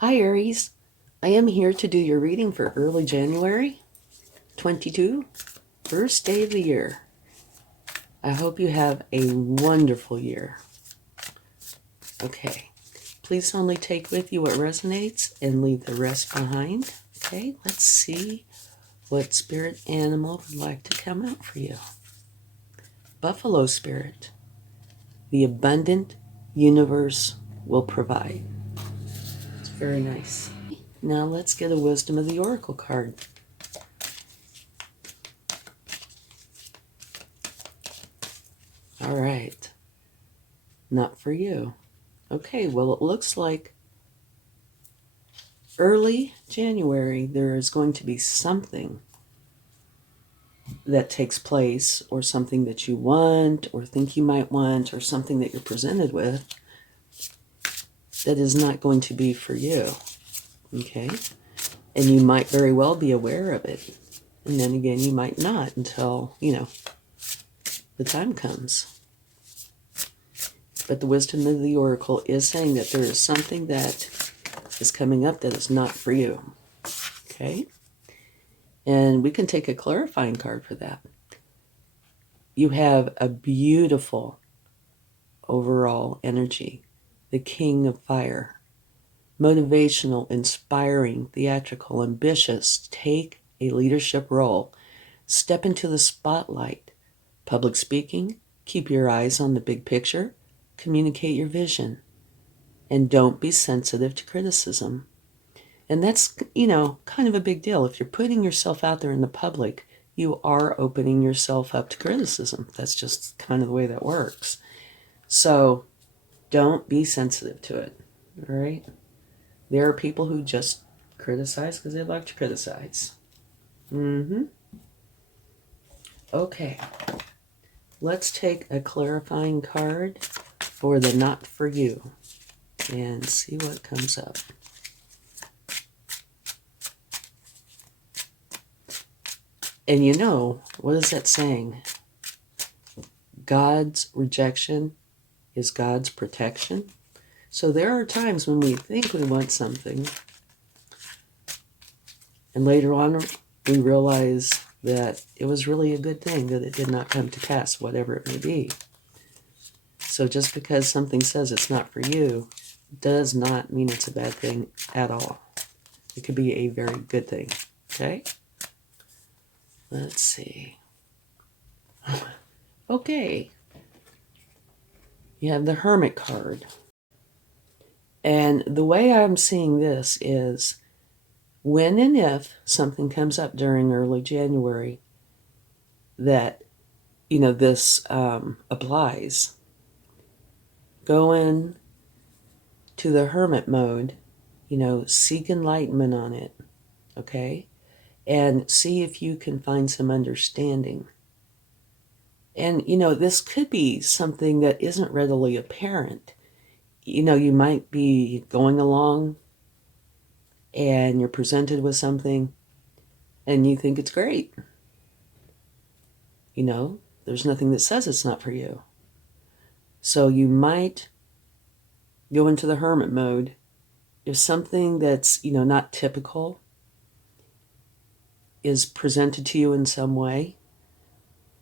Hi Aries, I am here to do your reading for early January 22, first day of the year. I hope you have a wonderful year. Okay, please only take with you what resonates and leave the rest behind. Okay, let's see what spirit animal would like to come out for you. Buffalo spirit, the abundant universe will provide. It's very nice. Now let's get a wisdom of the oracle card. All right. Not for you. Okay, well, it looks like early January there is going to be something that takes place, or something that you want, or think you might want, or something that you're presented with that is not going to be for you. Okay? And you might very well be aware of it. And then again, you might not until, the time comes. But the wisdom of the oracle is saying that there is something that is coming up that is not for you. Okay? And we can take a clarifying card for that. You have a beautiful overall energy, the King of Fire. Motivational, inspiring, theatrical, ambitious. Take a leadership role. Step into the spotlight. Public speaking. Keep your eyes on the big picture. Communicate your vision. And don't be sensitive to criticism. And that's, kind of a big deal. If you're putting yourself out there in the public, you are opening yourself up to criticism. That's just kind of the way that works. So don't be sensitive to it, all right? There are people who just criticize because they like to criticize. Okay, let's take a clarifying card for the not for you and see what comes up. And what is that saying? God's rejection is God's protection. So there are times when we think we want something, and later on we realize that it was really a good thing that it did not come to pass, whatever it may be. So just because something says it's not for you does not mean it's a bad thing at all. It could be a very good thing, okay? Let's see. Okay. You have the Hermit card. And the way I'm seeing this is when and if something comes up during early January that, this applies, go in to the hermit mode, seek enlightenment on it, okay? And see if you can find some understanding. And, this could be something that isn't readily apparent. You might be going along and you're presented with something and you think it's great. There's nothing that says it's not for you. So you might go into the hermit mode if something that's, not typical is presented to you in some way,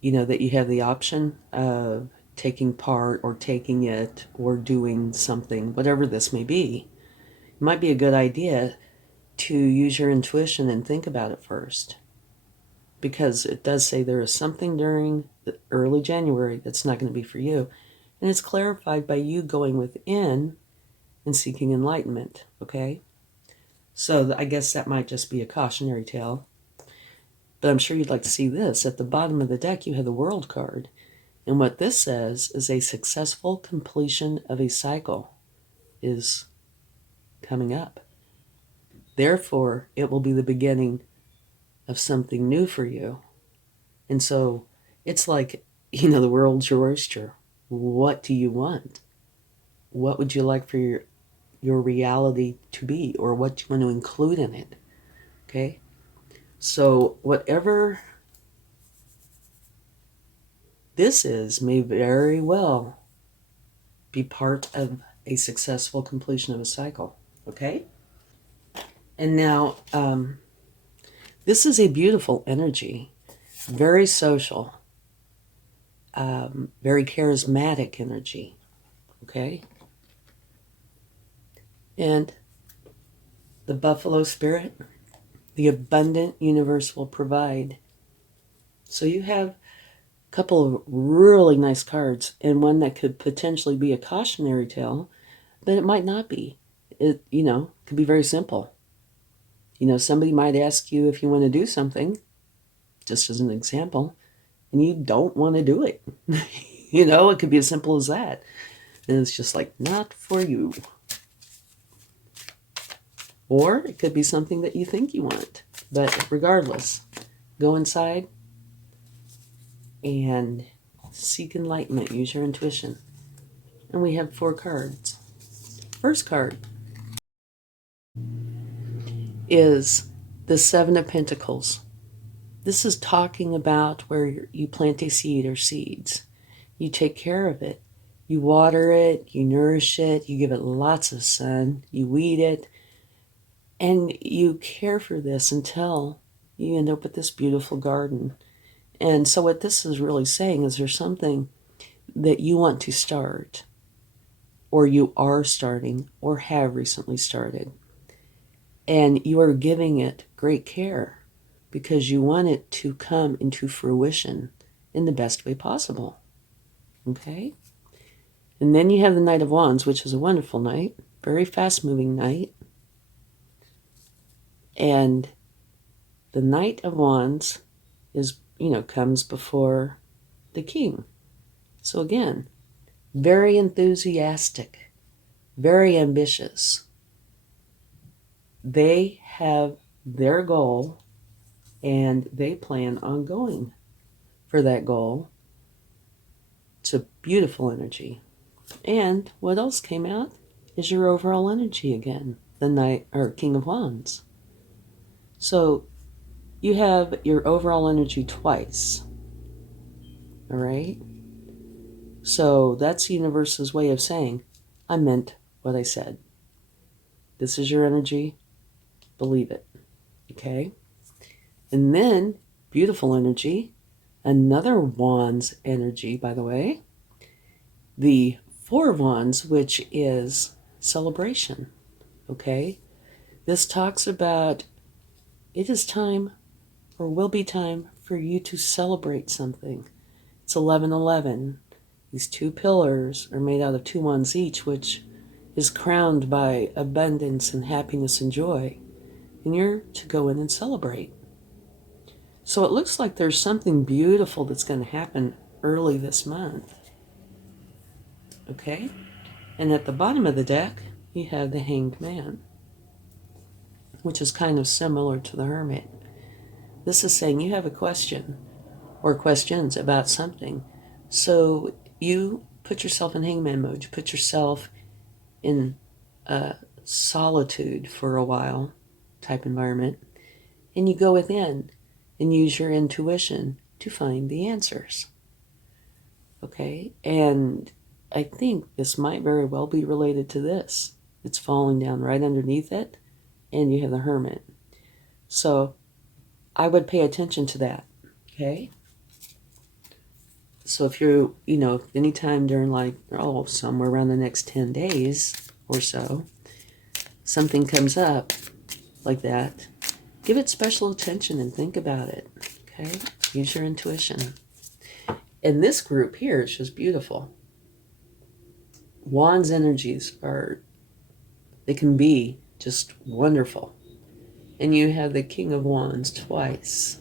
that you have the option of taking part or taking it or doing something, whatever this may be. It might be a good idea to use your intuition and think about it first, because it does say there is something during the early January that's not going to be for you, and it's clarified by you going within and seeking enlightenment, okay? So I guess that might just be a cautionary tale, but I'm sure you'd like to see this. At the bottom of the deck, you have the World card, and what this says is a successful completion of a cycle is coming up. Therefore, it will be the beginning of something new for you. And so it's like, the world's your oyster. What do you want? What would you like for your reality to be, or what you want to include in it? Okay? So whatever this is may very well be part of a successful completion of a cycle. Okay? And now, this is a beautiful energy, very social, very charismatic energy, okay? And the buffalo spirit, the abundant universe will provide. So you have a couple of really nice cards, and one that could potentially be a cautionary tale, but it might not be. It, could be very simple. Somebody might ask you if you want to do something, just as an example, and you don't want to do it. It could be as simple as that. And it's just like, not for you. Or it could be something that you think you want. But regardless, go inside and seek enlightenment. Use your intuition. And we have 4 cards. First card is the 7 of Pentacles. This is talking about where you plant a seed or seeds. You take care of it. You water it, you nourish it, you give it lots of sun, you weed it, and you care for this until you end up with this beautiful garden. And so what this is really saying is there's something that you want to start, or you are starting, or have recently started. And you are giving it great care because you want it to come into fruition in the best way possible. Okay? And then you have the Knight of Wands, which is a wonderful knight, very fast-moving knight. And the Knight of Wands is, comes before the King. So again, very enthusiastic, very ambitious. They have their goal and they plan on going for that goal. It's a beautiful energy. And what else came out is your overall energy again, the Knight or King of Wands. So you have your overall energy twice. All right? So that's the universe's way of saying, I meant what I said. This is your energy. Believe it. Okay? And then, beautiful energy. Another Wands energy, by the way. The 4 of Wands, which is celebration. Okay? This talks about it is time, or will be time, for you to celebrate something. It's 11:11. These 2 pillars are made out of 2 wands each, which is crowned by abundance and happiness and joy. And you're to go in and celebrate. So it looks like there's something beautiful that's going to happen early this month. Okay? And at the bottom of the deck, you have the Hanged Man, which is kind of similar to the Hermit. This is saying you have a question or questions about something. So you put yourself in hangman mode. You put yourself in a solitude for a while type environment. And you go within and use your intuition to find the answers. Okay? And I think this might very well be related to this. It's falling down right underneath it, and you have the Hermit. So I would pay attention to that. Okay? So if you're, anytime during somewhere around the next 10 days or so, something comes up like that, give it special attention and think about it. Okay? Use your intuition. And this group here is just beautiful. Wands energies they can be just wonderful. And you have the King of Wands twice.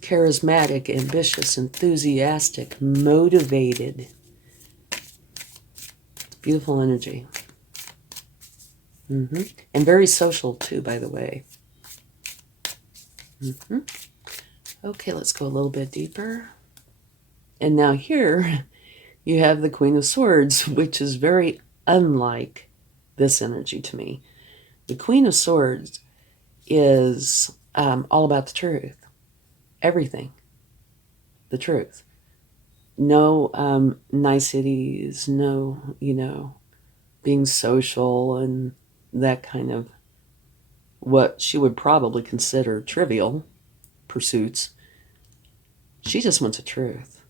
Charismatic, ambitious, enthusiastic, motivated. It's beautiful energy. And very social too, by the way. Okay, let's go a little bit deeper. And now here you have the Queen of Swords, which is very unlike this energy to me. The Queen of Swords is all about the truth. Everything. The truth. No niceties, no, being social and that kind of what she would probably consider trivial pursuits. She just wants the truth.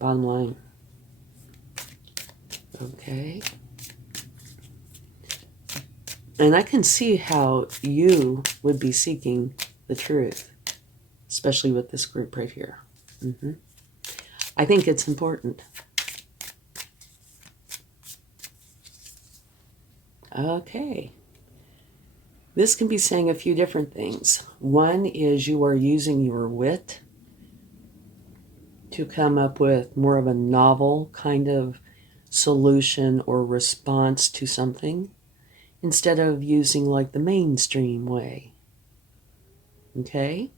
Bottom line. Okay. And I can see how you would be seeking the truth, especially with this group right here. I think it's important. Okay. This can be saying a few different things. One is you are using your wit to come up with more of a novel kind of solution or response to something instead of using like the mainstream way. Okay?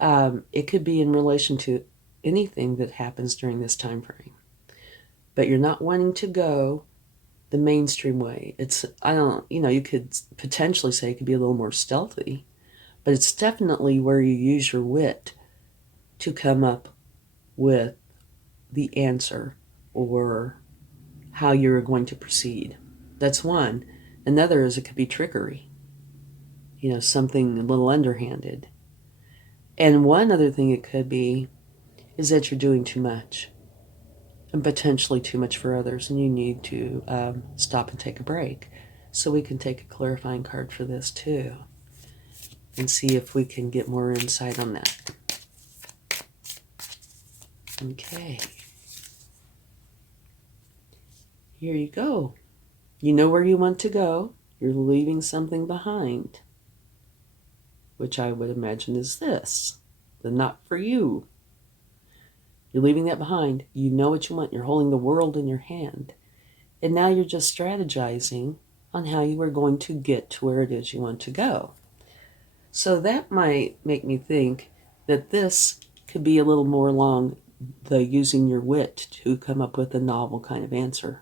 It could be in relation to anything that happens during this time frame. But you're not wanting to go the mainstream way. You could potentially say it could be a little more stealthy, but it's definitely where you use your wit to come up with the answer or how you're going to proceed. That's one. Another is it could be trickery, something a little underhanded. And one other thing it could be is that you're doing too much and potentially too much for others, and you need to stop and take a break. So we can take a clarifying card for this too and see if we can get more insight on that. Okay. Here you go. You know where you want to go. You're leaving something behind, which I would imagine is this, the not for you. You're leaving that behind. You know what you want. You're holding the world in your hand. And now you're just strategizing on how you are going to get to where it is you want to go. So that might make me think that this could be a little more along the using your wit to come up with a novel kind of answer.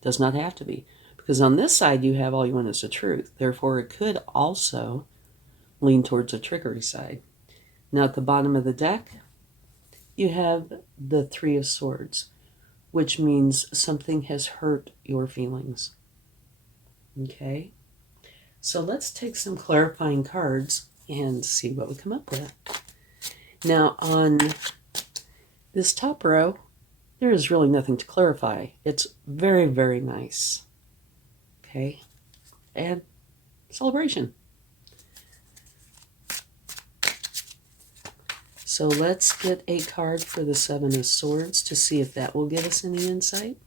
Does not have to be. Because on this side, you have all you want is the truth. Therefore, it could also lean towards a trickery side. Now, at the bottom of the deck, you have the Three of Swords, which means something has hurt your feelings. Okay? So let's take some clarifying cards and see what we come up with. Now, on this top row, there is really nothing to clarify. It's very, very nice. Okay? And celebration. So let's get a card for the Seven of Swords to see if that will give us any insight.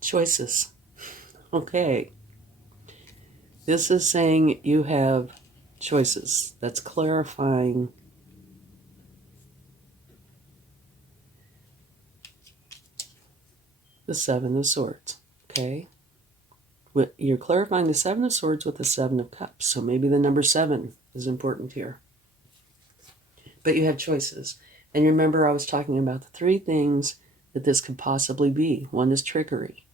Choices. Okay. This is saying you have choices. That's clarifying the Seven of Swords. Okay? You're clarifying the Seven of Swords with the Seven of Cups. So maybe the number 7 is important here. But you have choices. And remember, I was talking about the 3 things that this could possibly be. One is trickery.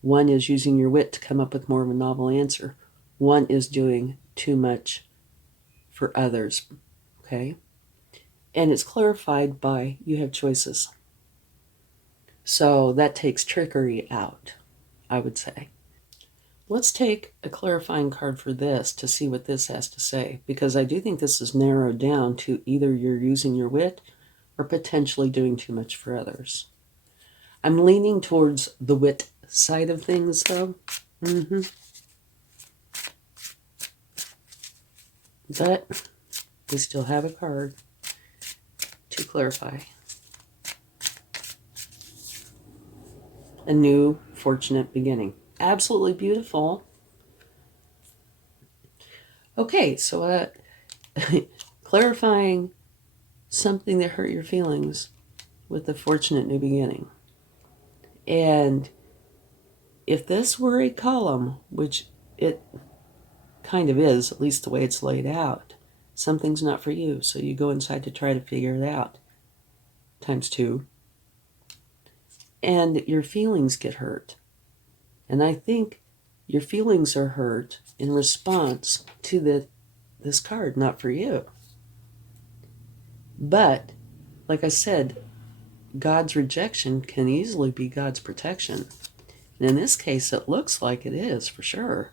One is using your wit to come up with more of a novel answer. One is doing too much for others. Okay? And it's clarified by you have choices. So that takes trickery out, I would say. Let's take a clarifying card for this to see what this has to say, because I do think this is narrowed down to either you're using your wit or potentially doing too much for others. I'm leaning towards the wit side of things, though. But we still have a card to clarify. A new fortunate beginning. Absolutely beautiful. Okay, so clarifying something that hurt your feelings with a fortunate new beginning. And if this were a column, which it kind of is, at least the way it's laid out, something's not for you, so you go inside to try to figure it out. Times 2. And your feelings get hurt. And I think your feelings are hurt in response to this card, not for you. But, like I said, God's rejection can easily be God's protection. And in this case, it looks like it is for sure.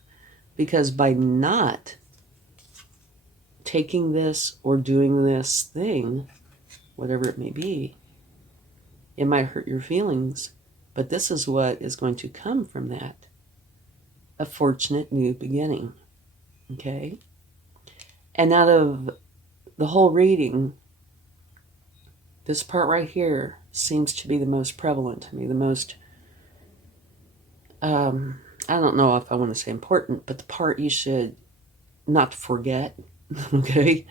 Because by not taking this or doing this thing, whatever it may be, it might hurt your feelings. But this is what is going to come from that. A fortunate new beginning. Okay? And out of the whole reading, this part right here seems to be the most prevalent to me, the most, I don't know if I want to say important, but the part you should not forget, okay?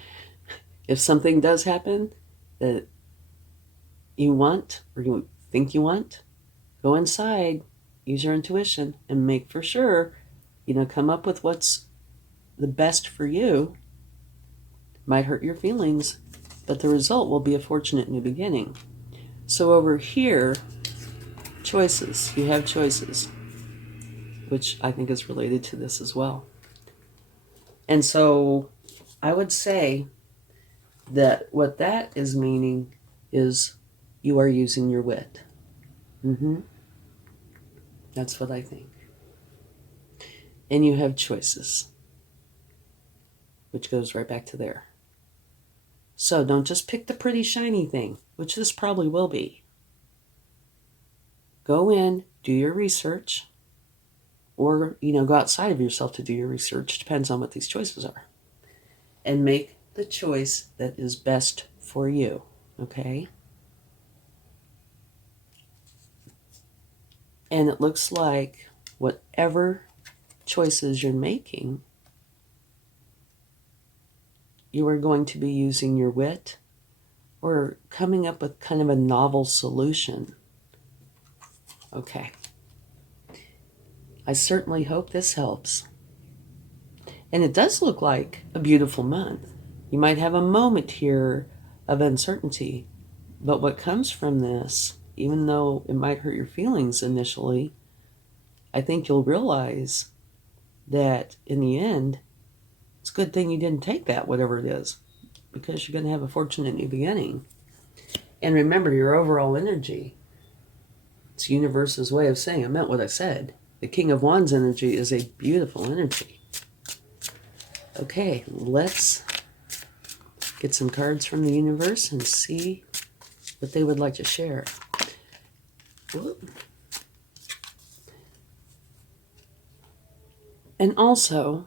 If something does happen that you want or you think you want, go inside, use your intuition, and make for sure, come up with what's the best for you. Might hurt your feelings, but the result will be a fortunate new beginning. So over here, choices. You have choices, which I think is related to this as well. And so I would say that what that is meaning is you are using your wit. That's what I think. And you have choices, which goes right back to there. So don't just pick the pretty shiny thing, which this probably will be. Go in, do your research, or, go outside of yourself to do your research. Depends on what these choices are. And make the choice that is best for you, okay? And it looks like whatever choices you're making, you are going to be using your wit or coming up with kind of a novel solution. Okay. I certainly hope this helps. And it does look like a beautiful month. You might have a moment here of uncertainty, but what comes from this, even though it might hurt your feelings initially, I think you'll realize that in the end, it's a good thing you didn't take that, whatever it is, because you're going to have a fortunate new beginning. And remember, your overall energy, it's the universe's way of saying I meant what I said. The King of Wands energy is a beautiful energy. Okay, let's get some cards from the universe and see what they would like to share. And also,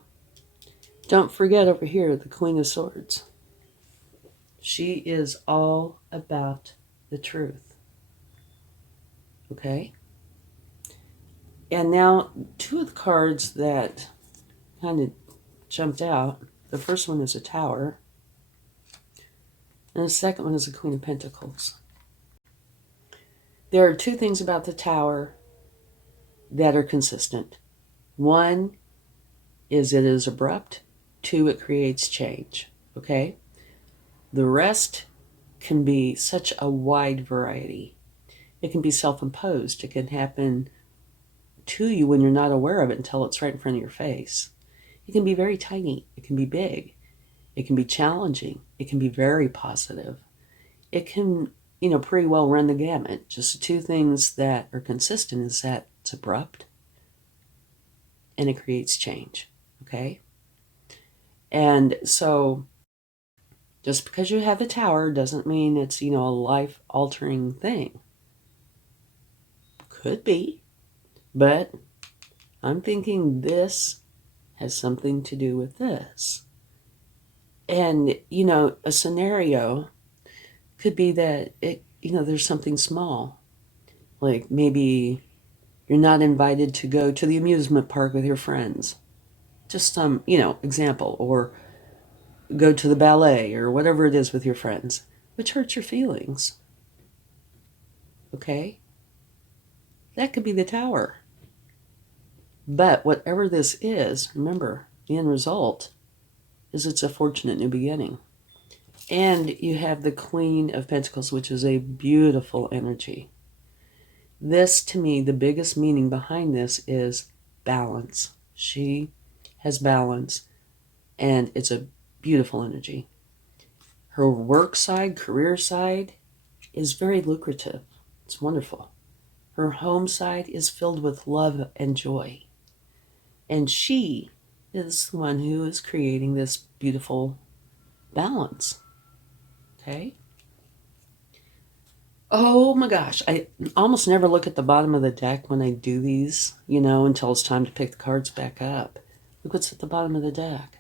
don't forget over here, the Queen of Swords. She is all about the truth. Okay? And now, two of the cards that kind of jumped out. The first one is a Tower. And the second one is the Queen of Pentacles. There are two things about the Tower that are consistent. One is it is abrupt. Two, it creates change. Okay? The rest can be such a wide variety. It can be self-imposed. It can happen to you when you're not aware of it until it's right in front of your face. It can be very tiny. It can be big. It can be challenging. It can be very positive. It can, pretty well run the gamut. Just the two things that are consistent is that it's abrupt and it creates change. Okay? And so just because you have a Tower doesn't mean it's, a life-altering thing. Could be. But I'm thinking this has something to do with this. And, a scenario could be that there's something small. Like maybe you're not invited to go to the amusement park with your friends. Just some, example. Or go to the ballet or whatever it is with your friends, which hurts your feelings. Okay? That could be the Tower. But whatever this is, remember, the end result is it's a fortunate new beginning. And you have the Queen of Pentacles, which is a beautiful energy. This, to me, the biggest meaning behind this is balance. She has balance, and it's a beautiful energy. Her work side, career side, is very lucrative. It's wonderful. Her home side is filled with love and joy. And she is the one who is creating this beautiful balance. Okay? Oh my gosh. I almost never look at the bottom of the deck when I do these, until it's time to pick the cards back up. Look what's at the bottom of the deck.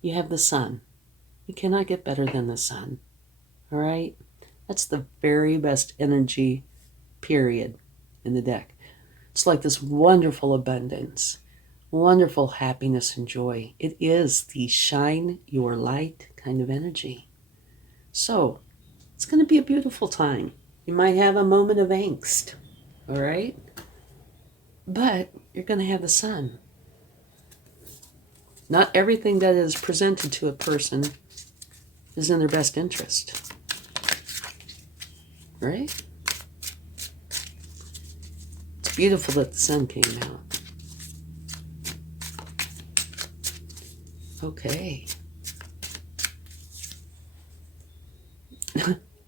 You have the sun. You cannot get better than the sun. All right? That's the very best energy, period, in the deck. It's like this wonderful abundance, wonderful happiness and joy. It is the shine your light kind of energy. So, it's going to be a beautiful time. You might have a moment of angst, all right? But you're going to have the sun. Not everything that is presented to a person is in their best interest, right? It's beautiful that the sun came out. Okay.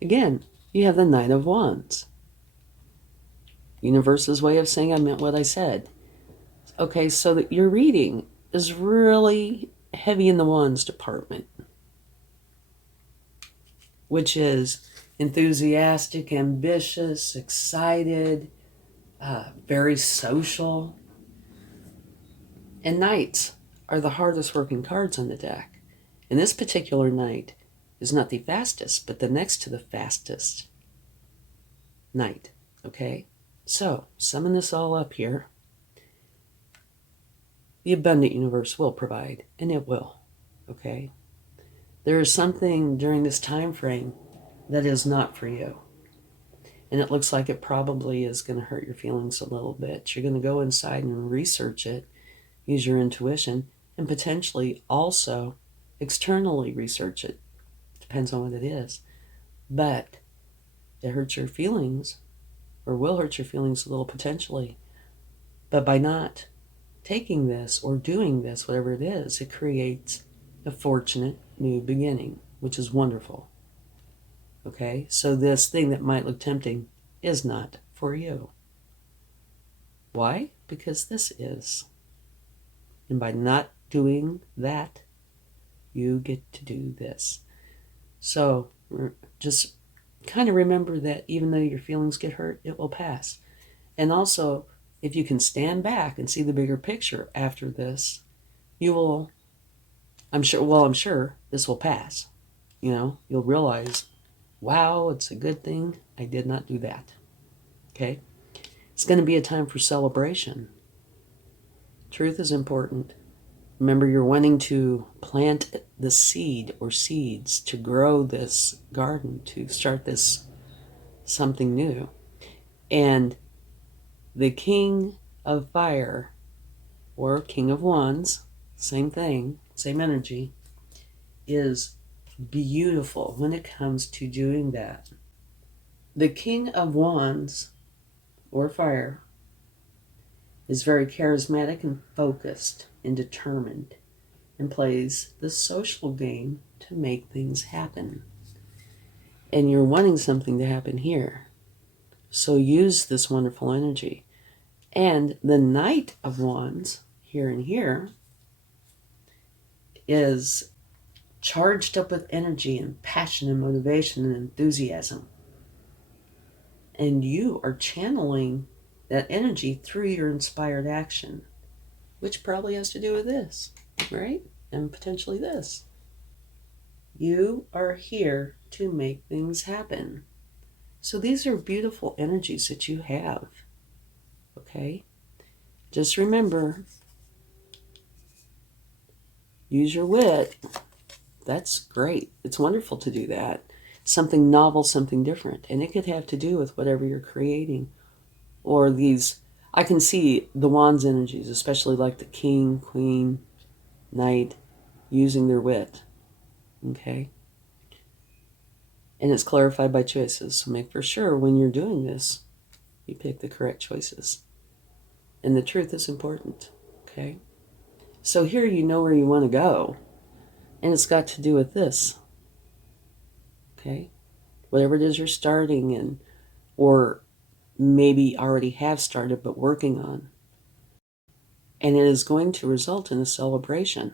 Again, you have the Knight of Wands. Universe's way of saying I meant what I said. Okay, so that your reading is really heavy in the Wands department, which is enthusiastic, ambitious, excited, very social. And Knights are the hardest working cards on the deck. And this particular Knight is not the fastest, but the next to the fastest Knight. Okay? So, summing this all up here. The abundant universe will provide, and it will. Okay? There is something during this time frame that is not for you. And it looks like it probably is going to hurt your feelings a little bit. You're going to go inside and research it, use your intuition, and potentially also externally research it. Depends on what it is. But it hurts your feelings, or will hurt your feelings a little potentially. But by not taking this or doing this, whatever it is, it creates a fortunate new beginning, which is wonderful. Okay? So this thing that might look tempting is not for you. Why? Because this is. And by not doing that, you get to do this. So just kind of remember that even though your feelings get hurt, it will pass. And also, if you can stand back and see the bigger picture after this, you will, I'm sure this will pass. You'll realize, wow, it's a good thing I did not do that. Okay? It's going to be a time for celebration. Truth is important. Remember, you're wanting to plant the seed or seeds to grow this garden, to start this something new. And the King of Fire or King of Wands, same thing, same energy, is beautiful when it comes to doing that. The King of Wands or Fire is very charismatic and focused and determined, and plays the social game to make things happen. And you're wanting something to happen here. So use this wonderful energy. And the Knight of Wands, here and here, is charged up with energy and passion and motivation and enthusiasm. And you are channeling that energy through your inspired action, which probably has to do with this, right? And potentially this. You are here to make things happen. So these are beautiful energies that you have. Okay? Just remember, use your wit. That's great. It's wonderful to do that. Something novel, something different. And it could have to do with whatever you're creating. Or these, I can see the Wands energies, especially like the King, Queen, Knight, using their wit. Okay? And it's clarified by choices. So make for sure when you're doing this, you pick the correct choices. And the truth is important. Okay? So here you know where you want to go. And it's got to do with this. Okay? Whatever it is you're starting in, or maybe already have started but working on. And it is going to result in a celebration.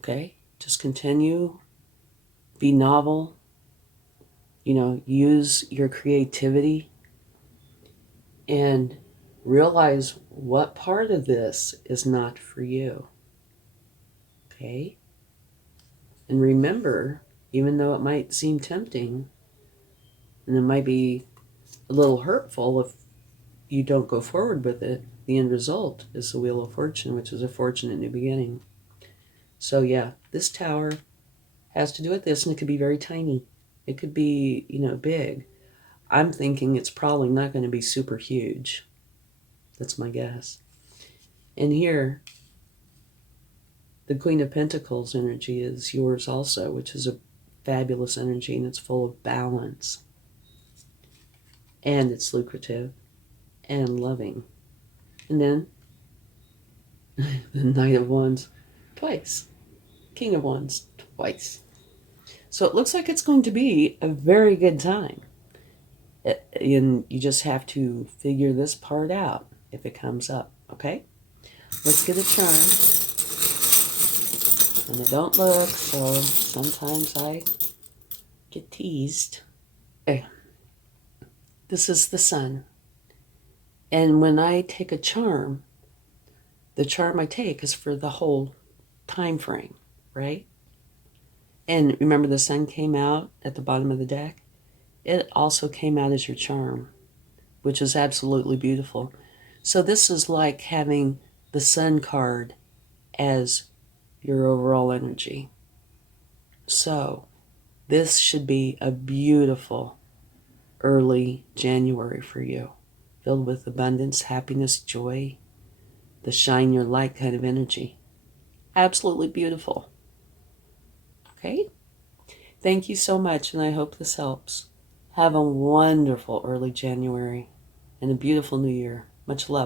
Okay? Just continue, be novel, use your creativity, and realize what part of this is not for you. Okay? And remember, even though it might seem tempting, and it might be a little hurtful if you don't go forward with it, the end result is the Wheel of Fortune, which is a fortunate new beginning. So yeah, this tower has to do with this, and it could be very tiny. It could be, big. I'm thinking it's probably not going to be super huge. That's my guess. And here, the Queen of Pentacles energy is yours also, which is a fabulous energy, and it's full of balance. And it's lucrative and loving. And then the Knight of Wands twice. King of Wands twice. So it looks like it's going to be a very good time. And you just have to figure this part out if it comes up, okay? Let's get a charm. And I don't look, so sometimes I get teased. Okay. This is the Sun. And when I take a charm, the charm I take is for the whole time frame, right? And remember the Sun came out at the bottom of the deck? It also came out as your charm, which is absolutely beautiful. So this is like having the Sun card as your overall energy. So this should be a beautiful early January for you, filled with abundance, happiness, joy, the shine your light kind of energy. Absolutely beautiful. Okay? Thank you so much, and I hope this helps. Have a wonderful early January and a beautiful new year. Much love.